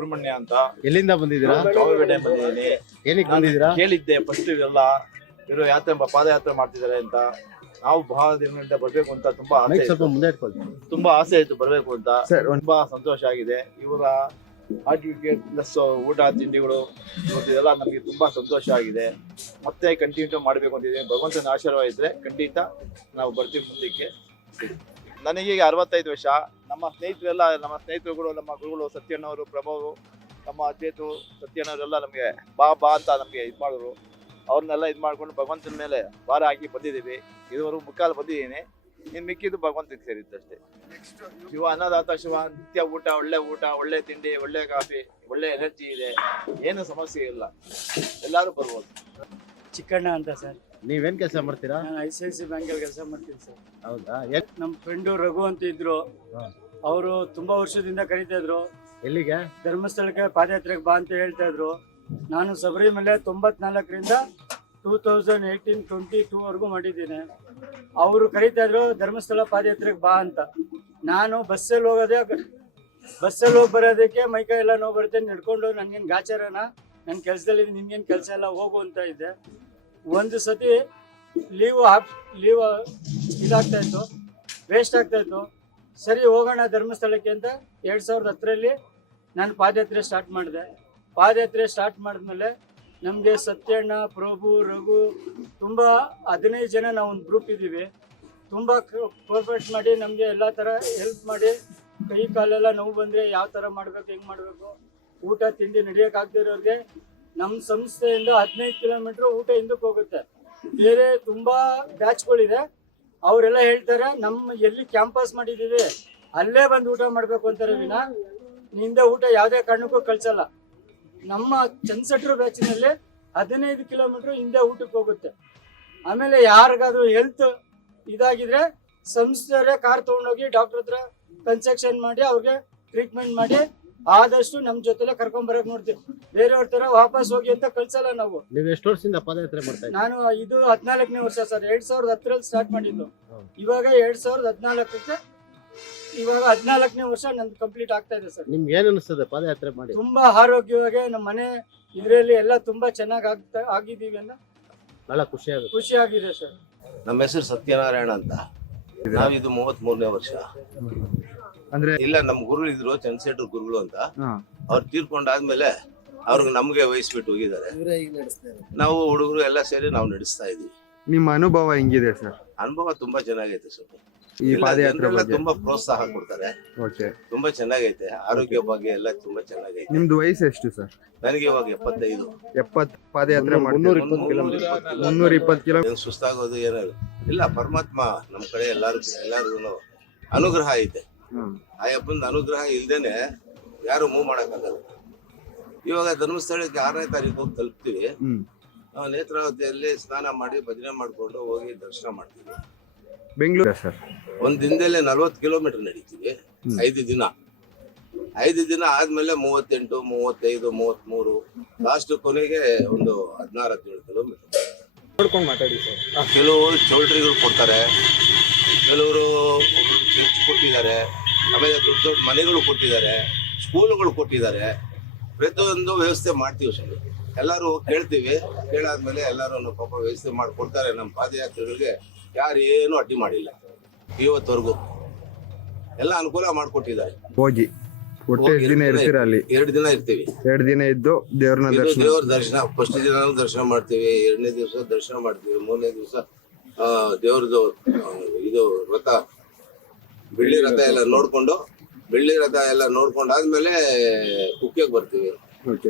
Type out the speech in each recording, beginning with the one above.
ಸುಬ್ರಹ್ಮಣ್ಯ ಅಂತ. ಎಲ್ಲಿಂದ ಬಂದಿದ್ದೀರಾ? ಚಾಮರಾಜಪೇಟೆ ಬಂದಿದ್ದೀನಿ. ಏನಕ್ಕೆ ಬಂದಿದ್ದೀರಾ? ಕೇಳಿದ್ದೆ ಫಸ್ಟ್ ಇವೆಲ್ಲ ಇವರು ಯಾತ್ರೆ ಪಾದಯಾತ್ರೆ ಮಾಡ್ತಿದ್ದಾರೆ ಅಂತ. ನಾವು ಬಹಳ ದಿನಗಳಿಂದ ಬರ್ಬೇಕು ಅಂತ ತುಂಬಾ ಆಸೆ ಸ್ವಲ್ಪ ಮುಂದೆ ಇಟ್ಕೊಳ್ಳಿ. ತುಂಬಾ ಆಸೆ ಇತ್ತು ಬರ್ಬೇಕು ಅಂತ. ತುಂಬಾ ಸಂತೋಷ ಆಗಿದೆ. ಇವರ ಸರ್ಟಿಫಿಕೇಟ್ ಪ್ಲಸ್ ಊಟ ತಿಂಡಿಗಳು ಇದೆಲ್ಲ ನಮಗೆ ತುಂಬಾ ಸಂತೋಷ ಆಗಿದೆ. ಮತ್ತೆ ಕಂಟಿನ್ಯೂ ಮಾಡಬೇಕು ಅಂತಿದೆ. ಭಗವಂತನ ಆಶೀರ್ವಾದ ಇದ್ರೆ ಖಂಡಿತ ನಾವು ಬರ್ತೀವಿ ಮುಂದಕ್ಕೆ. ನನಗೀಗ 65 ವರ್ಷ. ನಮ್ಮ ಸ್ನೇಹಿತರುಗಳು ನಮ್ಮ ಗುರುಗಳು ಸತ್ಯಣ್ಣವರು, ಪ್ರಭು, ನಮ್ಮ ಅಜ್ಜೇತು ಸತ್ಯಣ್ಣವರೆಲ್ಲ ನಮಗೆ ಬಾ ಅಂತ ನಮಗೆ ಇದು ಮಾಡಿದ್ರು. ಅವ್ರನ್ನೆಲ್ಲ ಇದು ಮಾಡ್ಕೊಂಡು ಭಗವಂತನ ಮೇಲೆ ಭಾರ ಹಾಕಿ ಬಂದಿದ್ದೀವಿ. ಇದುವರೆಗೂ ಮುಕ್ಕಾಲು ಬಂದಿದ್ದೀನಿ. ಇನ್ನು ಮಿಕ್ಕಿದ್ದು ಭಗವಂತಕ್ಕೆ ಸೇರಿತ್ತು ಅಷ್ಟೇ. ಶಿವ ಅನ್ನದಾತ ಶಿವ. ನಿತ್ಯ ಊಟ, ಒಳ್ಳೆ ತಿಂಡಿ, ಒಳ್ಳೆ ಕಾಫಿ, ಒಳ್ಳೆ ಎನರ್ಜಿ ಇದೆ. ಏನು ಸಮಸ್ಯೆ ಇಲ್ಲ. ಎಲ್ಲರೂ ಬರ್ಬೋದು. ಚಿಕ್ಕಣ್ಣ ಅಂತ ಸರ್. ನೀವೇನ್ ಕೆಲಸ ಮಾಡ್ತೀರಾ? ನಾನು ICICI ಬ್ಯಾಂಕಲ್ಲಿ ಕೆಲಸ ಮಾಡ್ತೀನಿ ಸರ್. ಹೌದಾ? ನಮ್ಮ ಫ್ರೆಂಡು ರಘು ಅಂತ ಇದ್ರು. ಅವರು ತುಂಬಾ ವರ್ಷದಿಂದ ಕರೀತಾ ಇದ್ರು. ಎಲ್ಲಿಗೆ? ಧರ್ಮಸ್ಥಳಕ್ಕೆ ಪಾದಯಾತ್ರೆಗೆ ಬಾ ಅಂತ ಹೇಳ್ತಾ ಇದ್ರು. ನಾನು ಶಬರಿಮಲೆ 94ರಿಂದ 2018-22 ವರೆಗೂ ಮಾಡಿದ್ದೀನಿ. ಅವರು ಕರೀತಾ ಇದ್ರು ಧರ್ಮಸ್ಥಳ ಪಾದಯಾತ್ರೆಗೆ ಬಾ ಅಂತ. ನಾನು ಬಸ್ಸಲ್ಲಿ ಹೋಗಿ ಬರೋದಕ್ಕೆ ಮೈಕೈ ಎಲ್ಲ ನೋವು ಬರುತ್ತೆ, ನಡ್ಕೊಂಡು ನನಗೇನು ಗಾಚಾರನ, ನನ್ನ ಕೆಲಸದಲ್ಲಿ ನಿಮ್ಗೇನು ಕೆಲಸ ಎಲ್ಲ ಹೋಗು ಅಂತ ಇದ್ದೆ. ಒಂದು ಸತಿ ಲೀವ್ ಇದಾಗ್ತಾ ಇತ್ತು, ವೇಸ್ಟ್ ಆಗ್ತಾ ಇತ್ತು. ಸರಿ ಹೋಗೋಣ ಧರ್ಮಸ್ಥಳಕ್ಕೆ ಅಂತ 2010ರಲ್ಲಿ ನಾನು ಪಾದಯಾತ್ರೆ ಸ್ಟಾರ್ಟ್ ಮಾಡಿದೆ. ಪಾದಯಾತ್ರೆ ಸ್ಟಾರ್ಟ್ ಮಾಡಿದ್ಮೇಲೆ ನಮಗೆ ಸತ್ಯಣ್ಣ, ಪ್ರಭು, ರಘು ತುಂಬ 15 ಜನ ನಾವು ಒಂದು ಗ್ರೂಪ್ ಇದ್ದೀವಿ. ತುಂಬ ಕೋಆಪ್ರೇಟ್ ಮಾಡಿ ನಮಗೆ ಎಲ್ಲ ಥರ ಹೆಲ್ಪ್ ಮಾಡಿ, ಕೈ ಕಾಲೆಲ್ಲ ನೋವು ಬಂದರೆ ಯಾವ ಥರ ಮಾಡಬೇಕು, ಹೆಂಗೆ ಮಾಡಬೇಕು, ಊಟ ತಿಂಡಿ ನಡೆಯೋಕ್ಕಾಗದಿರೋರಿಗೆ ನಮ್ಮ ಸಂಸ್ಥೆಯಿಂದ 15 ಕಿಲೋಮೀಟ್ರ್ ಊಟ ಹಿಂದಕ್ಕೆ ಹೋಗುತ್ತೆ. ಬೇರೆ ತುಂಬ ಬ್ಯಾಚ್ಗಳಿದೆ, ಅವರೆಲ್ಲ ಹೇಳ್ತಾರೆ ನಮ್ಮ ಎಲ್ಲಿ ಕ್ಯಾಂಪಸ್ ಮಾಡಿದ್ದೀವಿ ಅಲ್ಲೇ ಬಂದು ಊಟ ಮಾಡಬೇಕು ಅಂತಾರೆ ವಿನ ನಿಂದ ಊಟ ಯಾವುದೇ ಕಾರಣಕ್ಕೂ ಕಳಿಸಲ್ಲ. ನಮ್ಮ ಚನ್ಸಟ್ರು ಬ್ಯಾಚಿನಲ್ಲಿ 15 ಕಿಲೋಮೀಟ್ರ್ ಹಿಂದೆ ಊಟಕ್ಕೆ ಹೋಗುತ್ತೆ. ಆಮೇಲೆ ಯಾರಿಗಾದ್ರೂ ಹೆಲ್ತ್ ಇದಾಗಿದ್ರೆ ಸಂಸ್ಥೆಯವರೇ ಕಾರ್ ತೊಗೊಂಡೋಗಿ ಡಾಕ್ಟರ್ ಹತ್ರ ಕನ್ಸೆಕ್ಷನ್ ಮಾಡಿ ಅವ್ರಿಗೆ ಟ್ರೀಟ್ಮೆಂಟ್ ಮಾಡಿ ಆದಷ್ಟು ನಮ್ಮ ಜೊತೆಲೆ ಕರ್ಕೊಂಬರಕ್ ನೋಡ್ತೀವಿ. ಬೇರೆಯವ್ರ ತರ ವಾಪಸ್ ಹೋಗಿ ಅಂತ ಕಳ್ಸಲ್ಲ ನಾವು. ನೀವು ಎಷ್ಟು ವರ್ಷದಿಂದ ಪಾದಯಾತ್ರೆ ಮಾಡ್ತಾ ಇದ್ದೀರಾ? ನಾನು ಇದು 14ನೇ ವರ್ಷ ಸರ್. 2010ರಲ್ಲಿ ಸ್ಟಾರ್ಟ್ ಮಾಡಿದ್ದು. ಇವಾಗ 2014ಕ್ಕೆ ಇವಾಗ 14ನೇ ವರ್ಷ ನಂದು ಕಂಪ್ಲೀಟ್ ಆಗ್ತಾ ಇದೆ ಸರ್. ನಿಮ್ಗೆ ಏನ್ ಅನಿಸ್ತದೆ ಪಾದಯಾತ್ರೆ ಮಾಡಿ? ತುಂಬಾ ಆರೋಗ್ಯವಾಗಿ ನಮ್ಮ ಮನೆ ಇದರಲ್ಲಿ ಎಲ್ಲ ತುಂಬಾ ಚೆನ್ನಾಗಿ ಆಗಿದ್ದೀವಿ ಅಂತ ಬಹಳ ಖುಷಿ ಆಗಿದೆ ಸರ್. ನಮ್ಮ ಹೆಸರು ಸತ್ಯನಾರಾಯಣ ಅಂತ. ನಾವಿದು 33ನೇ ವರ್ಷ. ಅಂದ್ರೆ ಇಲ್ಲ ನಮ್ಮ ಗುರು ಇದ್ರು, ಚಂದ್ರಶೇಖರ್ ಗುರುಗಳು ಅಂತ. ಅವ್ರು ತೀರ್ಕೊಂಡಾದ್ಮೇಲೆ ಅವ್ರಿಗೆ ನಮ್ಗೆ ವಹಿಸ್ಬಿಟ್ಟು ಹೋಗಿದ್ದಾರೆ. ನಾವು ಹುಡುಗರು ಎಲ್ಲ ಸೇರಿ ನಾವು ನಡೆಸ್ತಾ ಇದೀವಿ. ನಿಮ್ಮ ಅನುಭವ ಹೆಂಗಿದೆ ಸರ್? ಅನುಭವ ತುಂಬಾ ಚೆನ್ನಾಗೈತೆ ಸರ್. ಈ ಪಾದಯಾತ್ರೆ ತುಂಬಾ ಪ್ರೋತ್ಸಾಹ ಕೊಡ್ತಾರೆ. ತುಂಬಾ ಚೆನ್ನಾಗೈತೆ. ಆರೋಗ್ಯ ಬಗ್ಗೆ ಎಲ್ಲ ತುಂಬಾ ಚೆನ್ನಾಗೈತೆ. ನಿಮ್ದು ವಯಸ್ಸು ಎಷ್ಟು ಸರ್? ನನಗೆ ಇವಾಗ 75. 70 ಪಾದಯಾತ್ರೆ 320 ಕಿಲೋಮೀಟರ್. 320 ಕಿಲೋಮೀಟರ್. ಸುಸ್ತಾಗೋದು ಏನೋ ಇಲ್ಲ. ಪರಮಾತ್ಮ ನಮ್ ಕಡೆ ಎಲ್ಲಾರ್ಗು ಅನುಗ್ರಹ ಐತೆ. ಅಯ್ಯಪ್ಪನ ಅನುಗ್ರಹ ಇಲ್ದೇನೆ ಯಾರು ಮೂವ್ ಮಾಡಕ್ಕಾಗಲ್ಲ. ಇವಾಗ ಧರ್ಮಸ್ಥಳಕ್ಕೆ 6ನೇ ತಾರೀಕು ಹೋಗಿ ತಲುಪ್ತೀವಿ. ನಾವು ನೇತ್ರಾವತಿಯಲ್ಲಿ ಸ್ನಾನ ಮಾಡಿ ಭಜನೆ ಮಾಡ್ಕೊಂಡು ಹೋಗಿ ದರ್ಶನ ಮಾಡ್ತೀವಿ. ಬೆಂಗಳೂರು ಸರ್ ಒಂದ್ ದಿನದಲ್ಲೇ 40 ಕಿಲೋಮೀಟರ್ ನಡೀತೀವಿ. 5 ದಿನ. 5 ದಿನ ಆದ್ಮೇಲೆ 38, 35, 33, ಲಾಸ್ಟ್ ಕೊನೆಗೆ ಒಂದು 16-17 ಕಿಲೋಮೀಟರ್ ನೋಡ್ಕೊಂಡು ಮಾತಾಡಿ ಸರ್. ಕೆಲವರು ಚೌಲ್ಟ್ರಿಗಳು ಕೊಡ್ತಾರೆ, ಕೆಲವರು ಚರ್ಚ್ ಕೊಟ್ಟಿದ್ದಾರೆ, ಆಮೇಲೆ ದೊಡ್ಡ ದೊಡ್ಡ ಮನೆಗಳು ಕೊಟ್ಟಿದ್ದಾರೆ, ಸ್ಕೂಲುಗಳು ಕೊಟ್ಟಿದ್ದಾರೆ. ಪ್ರತಿಯೊಂದು ವ್ಯವಸ್ಥೆ ಮಾಡ್ತೀವಿ ಸರ್. ಎಲ್ಲರೂ ಕೇಳ್ತೀವಿ. ಕೇಳಾದ್ಮೇಲೆ ಎಲ್ಲರೂ ಪಾಪ ವ್ಯವಸ್ಥೆ ಮಾಡಿಕೊಡ್ತಾರೆ. ನಮ್ಮ ಪಾದಯಾತ್ರೆಗಳಿಗೆ ಯಾರೇನು ಅಡ್ಡಿ ಮಾಡಿಲ್ಲ ಇವತ್ತವರೆಗೂ. ಎಲ್ಲ ಅನುಕೂಲ ಮಾಡಿಕೊಟ್ಟಿದ್ದಾರೆ. ಹೋಗಿ ಒಟ್ಟು ಎಷ್ಟು ದಿನ ಇರ್ತೀರಾ ಅಲ್ಲಿ? 2 ದಿನ ಇರ್ತೀವಿ. 2 ದಿನ ಇದ್ದು ದೇವ್ರ ದರ್ಶನ. ಫಸ್ಟ್ ದಿನ ದರ್ಶನ ಮಾಡ್ತೀವಿ, 2ನೇ ದಿವಸ ದರ್ಶನ ಮಾಡ್ತೀವಿ, 3ನೇ ದಿವಸ ದೇವ್ರದ್ದು ಇದು ರಥ, ಬೆಳ್ಳಿ ರಥ ಎಲ್ಲ ನೋಡ್ಕೊಂಡಾದ್ಮೇಲೆ ಕುಕ್ಕೆಗೆ ಬರ್ತೀವಿ.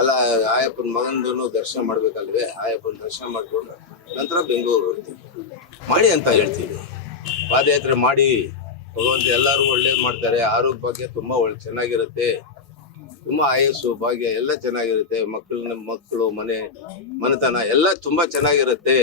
ಅಲ್ಲ ಆಯಪ್ಪನ ಮಗಂದು ದರ್ಶನ ಮಾಡ್ಬೇಕಲ್ವೇ, ಆಯಪ್ಪನ ದರ್ಶನ ಮಾಡ್ಕೊಂಡು ನಂತರ ಬೆಂಗಳೂರು ಬರ್ತೀವಿ. ಮಾಡಿ ಅಂತ ಹೇಳ್ತೀವಿ. ಪಾದಯಾತ್ರೆ ಮಾಡಿ ಭಗವಂತ ಎಲ್ಲರೂ ಒಳ್ಳೇದು ಮಾಡ್ತಾರೆ. ಆರೋಗ್ಯ ಬಗ್ಗೆ ತುಂಬಾ ಚೆನ್ನಾಗಿರುತ್ತೆ. ತುಂಬಾ ಆಯಸ್ಸು ಭಾಗ್ಯ ಎಲ್ಲ ಚೆನ್ನಾಗಿರುತ್ತೆ. ಮಕ್ಕಳು ಮನೆ ಮನೆತನ ಎಲ್ಲ ತುಂಬಾ ಚೆನ್ನಾಗಿರುತ್ತೆ.